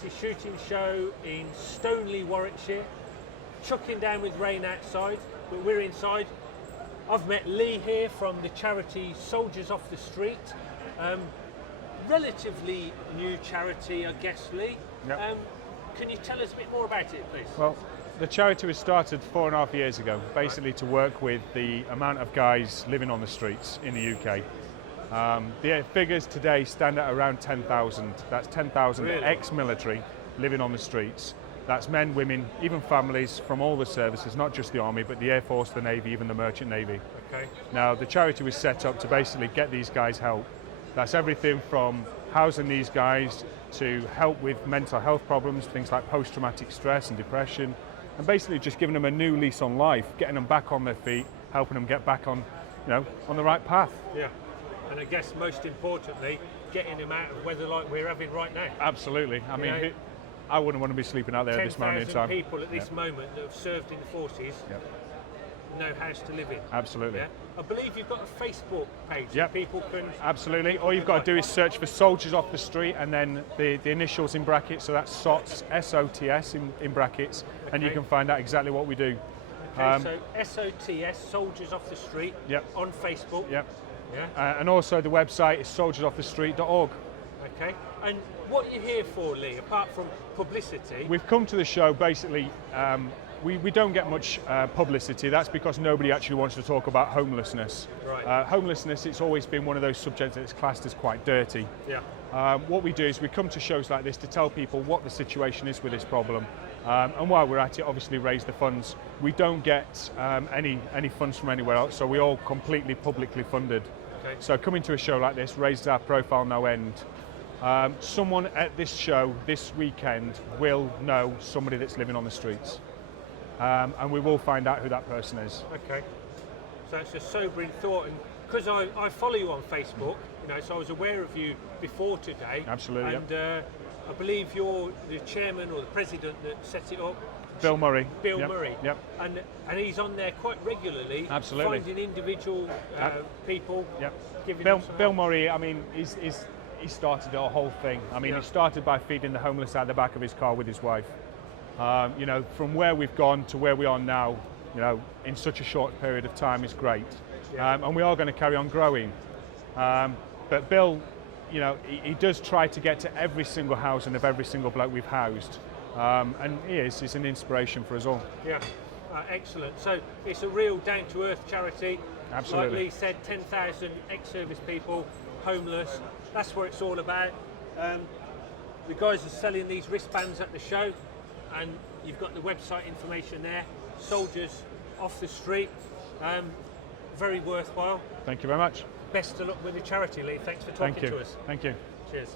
charity shooting show in Stoneleigh, Warwickshire. Chucking down with rain outside, but we're inside. I've met Lee here from the charity Soldiers Off the Street. Relatively new charity, I guess, Lee. Yep. Can you tell us a bit more about it, please? Well, the charity was started 4.5 years ago, basically to work with the amount of guys living on the streets in the UK. The figures today stand at around 10,000. That's 10,000 Really? ex-military living on the streets. That's men, women, even families from all the services, not just the Army, but the Air Force, the Navy, even the Merchant Navy. Okay. Now, the charity was set up to basically get these guys help. That's everything from housing these guys to help with mental health problems, things like post-traumatic stress and depression, and basically just giving them a new lease on life, getting them back on their feet, helping them get back on, on the right path. Yeah, and I guess most importantly, getting them out of weather like we're having right now. Absolutely. I mean, I wouldn't want to be sleeping out there at this moment in time. 10,000 people at this moment that have served in the forces, no house to live in. Absolutely. Yeah? I believe you've got a Facebook page Yep. that people can... Absolutely. All you've got to do is search for Soldiers Off the Street and then the initials in brackets, so that's SOTS, S-O-T-S in brackets, and you can find out exactly what we do. Okay, so S-O-T-S, Soldiers Off the Street, on Facebook. Yep. Yeah. And also the website is soldiersofthestreet.org. Okay, and what are you here for, Lee, apart from publicity? We've come to the show basically, we don't get much publicity. That's because nobody actually wants to talk about homelessness. Right. Homelessness, it's always been one of those subjects that's classed as quite dirty. Yeah. What we do is we come to shows like this to tell people what the situation is with this problem. And while we're at it, obviously raise the funds. We don't get any funds from anywhere else, so we're all completely publicly funded. Okay. So coming to a show like this raises our profile no end. Someone at this show this weekend will know somebody that's living on the streets. And we will find out who that person is. Okay, so it's a sobering thought, and because I follow you on Facebook, so I was aware of you before today. Absolutely. And I believe you're the chairman or the president that set it up. Bill Murray. Bill Murray. Yep. And he's on there quite regularly. Absolutely. Finding individual people. Yep. Giving Bill Murray. I mean, he started the whole thing. I mean, he started by feeding the homeless out the back of his car with his wife. From where we've gone to where we are now, in such a short period of time is great. Yeah. And we are going to carry on growing. But Bill, he does try to get to every single housing of every single bloke we've housed. And he's an inspiration for us all. Yeah, excellent. So it's a real down-to-earth charity. Absolutely. Like Lee said, 10,000 ex-service people, homeless. That's what it's all about. The guys are selling these wristbands at the show, and you've got the website information there. Soldiers Off the Street. Very worthwhile. Thank you very much. Best of luck with the charity, Lee. Thanks for talking to us. Thank you. Cheers.